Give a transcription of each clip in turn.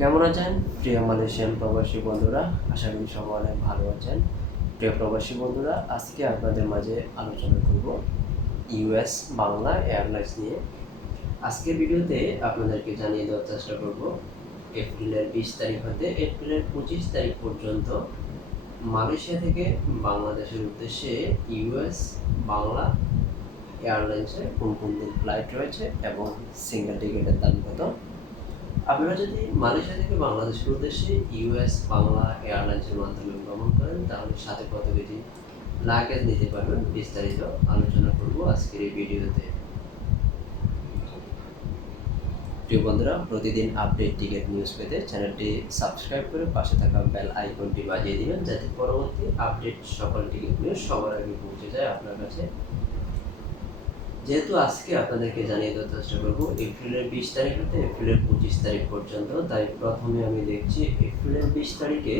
কেমন আছেন? প্রিয় মালয়েশিয়ান প্রবাসী বন্ধুরা, আশা করি সবাই অনেক ভালো আছেন। প্রিয় প্রবাসী বন্ধুরা, আজকে আপনাদের মাঝে আলোচনা করব ইউএস বাংলা এয়ারলাইন্স নিয়ে। আজকের ভিডিওতে আপনাদেরকে জানিয়ে দেওয়ার চেষ্টা করব, এপ্রিলের বিশ তারিখ হতে এপ্রিলের পঁচিশ তারিখ পর্যন্ত মালয়েশিয়া থেকে বাংলাদেশের উদ্দেশ্যে ইউএস বাংলা এয়ারলাইন্সে কোন কোন দিন ফ্লাইট রয়েছে এবং সিঙ্গেল টিকিটের দাম কত? আপনারা যদি মালয়েশিয়া থেকে বাংলাদেশের উদ্দেশ্যে ইউএস বাংলা এয়ারলাইন্সের মাধ্যমে ভ্রমণ করেন, তাহলে সাথে কত কেজি লাগেজ নিতে পারবেন বিস্তারিত আলোচনা করব আজকের এই ভিডিওতে। প্রিয় বন্ধুরা, প্রতিদিন আপডেট টিকিট নিউজ পেতে চ্যানেলটি সাবস্ক্রাইব করে পাশে থাকা বেল আইকনটি বাজিয়ে দিবেন, যাতে পরবর্তী আপডেট সকল টিকিট নিউজ সবার আগে পৌঁছে যায় আপনার কাছে। যেহেতু আজকে আপনাদেরকে জানিয়ে দেওয়ার চেষ্টা করব, এপ্রিলের বিশ তারিখ হতে এপ্রিলের পঁচিশ তারিখ পর্যন্ত। তাই প্রথমে আমি দেখছি এপ্রিলের বিশ তারিখে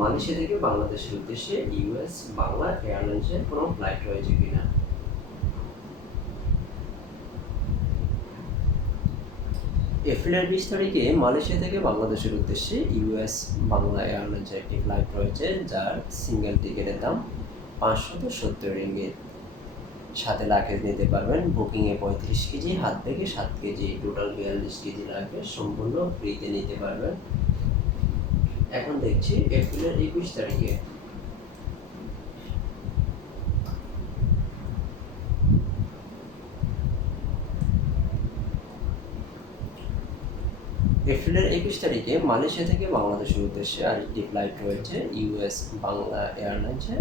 মালয়েশিয়া থেকে বাংলাদেশের উদ্দেশ্যে ইউএস, বাংলা এয়ারলাইন্সের কোনো ফ্লাইট রয়েছে কিনা। এপ্রিলের বিশ তারিখে মালয়েশিয়া থেকে বাংলাদেশের উদ্দেশ্যে ইউএস, বাংলা এয়ারলাইন্সের একটি ফ্লাইট রয়েছে, যার সিঙ্গেল টিকিটের দাম পাঁচশত সত্তর রিঙ্গিত। সাথে লাগেজ নিতে পারবেন। বুকিংয়ে পঁয়ত্রিশ কেজি, হাত থেকে সাত কেজি টোটাল বিয়াল্লিশ কেজি লাগেজ সম্পূর্ণ ফ্রিতে নিতে পারবেন। এখন দেখছি এপ্রিলের একুশ তারিখে। এপ্রিলের একুশ তারিখে মালয়েশিয়া থেকে বাংলাদেশের উদ্দেশ্যে আরেকটি ফ্লাইট রয়েছে ইউএস বাংলা এয়ারলাইন্সে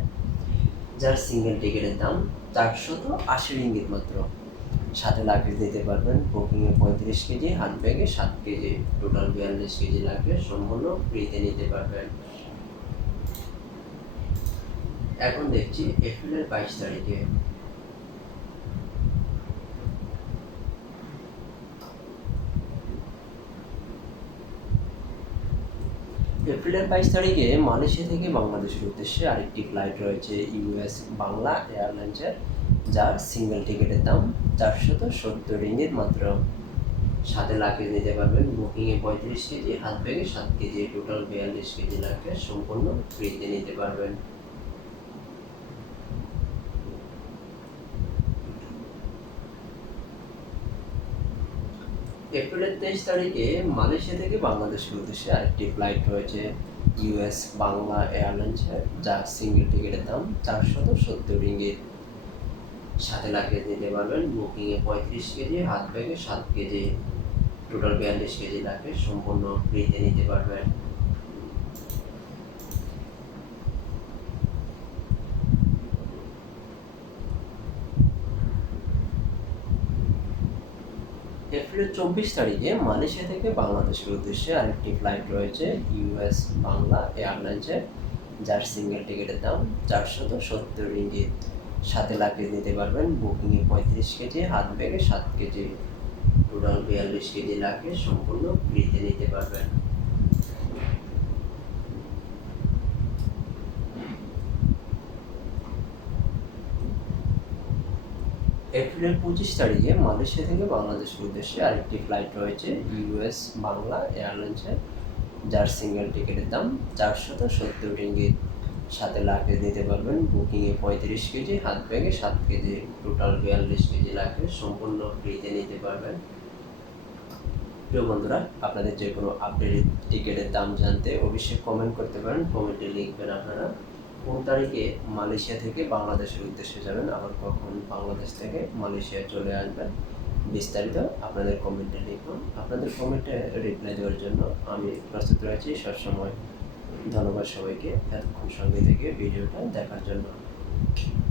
যার সিঙ্গেল টিকিটের দাম চারশত আশি রিঙ্গিত মাত্র। সাথে লাগেজ দিতে পারবেন বুকিংয়ে পঁয়ত্রিশ কেজি হাত ব্যাগে সাত কেজি টোটাল বিয়াল্লিশ কেজি লাগবে, সম্পূর্ণ ফ্রিতে নিতে পারবেন। এখন দেখছি এপ্রিলের বাইশ তারিখে এপ্রিলের বাইশ তারিখে মালয়েশিয়া থেকে বাংলাদেশের উদ্দেশ্যে আরেকটি ফ্লাইট রয়েছে ইউএস বাংলা এয়ারলাইন্সের যার সিঙ্গেল টিকিটের দাম চারশত সত্তর রিঙ্গিত মাত্র। সাথে লাগেজ নিতে পারবেন বুকিংয়ে পঁয়ত্রিশ কেজি, হাত ব্যাগে সাত কেজি টোটাল বিয়াল্লিশ কেজি লাগবে সম্পূর্ণ ফ্রিতে নিতে পারবেন। এপ্রিলের তেইশ তারিখে মালয়েশিয়া থেকে বাংলাদেশের উদ্দেশ্যে আরেকটি ফ্লাইট রয়েছে ইউএস বাংলা এয়ারলাইন্সের যা সিঙ্গেল টিকিটের দাম চারশত সত্তর রিঙ্গিত। সাথে লাগিয়ে দিতে পারবেন বুকিংয়ে পঁয়ত্রিশ কেজি, হাত ব্যাগে সাত কেজি টোটাল বিয়াল্লিশ কেজি লাগবে সম্পূর্ণ ফ্রিতে নিতে পারবেন। এপ্রিল চব্বিশ তারিখে মালয়েশিয়া থেকে বাংলাদেশের উদ্দেশ্যে আরেকটি ফ্লাইট রয়েছে ইউএস বাংলা এয়ারলাইন্সের যার সিঙ্গেল টিকিটের দাম চারশত সত্তর রিঙ্গিত সাথে লাগিয়ে নিতে পারবেন বুকিংয়ে পঁয়ত্রিশ কেজি, হাত ব্যাগে সাত কেজি। টোটাল বিয়াল্লিশ কেজি লাগে সম্পূর্ণ ফ্রিতে নিতে পারবেন। এপ্রিলের পঁচিশ তারিখে মালয়েশিয়া থেকে বাংলাদেশের উদ্দেশ্যে আরেকটি ফ্লাইট রয়েছে ইউএস বাংলা এয়ারলাইন্সের যার সিঙ্গেল টিকিটের দাম চারশত সত্তর রিঙ্গিত। সাথে লাগেজ নিতে পারবেন বুকিংয়ে পঁয়ত্রিশ কেজি, হাত ব্যাগে সাত কেজি টোটাল বিয়াল্লিশ কেজি লাগেজ সম্পূর্ণ ফ্রিতে নিতে পারবেন। প্রিয় বন্ধুরা, আপনাদের যে কোনো আপডেট টিকিটের দাম জানতে অবশ্যই কমেন্ট করতে পারেন কমেন্টে লিখবেন আপনারা। কোন তারিখে মালয়েশিয়া থেকে বাংলাদেশের উদ্দেশ্যে যাবেন? আবার কখন বাংলাদেশ থেকে মালয়েশিয়া চলে আসবেন? বিস্তারিত আপনাদের কমেন্টে লিখুন। আপনাদের কমেন্টে রিপ্লাই দেওয়ার জন্য আমি প্রস্তুত রয়েছি। সবসময় ধন্যবাদ সবাইকে। এতক্ষণ সঙ্গে থেকে ভিডিওটা দেখার জন্য।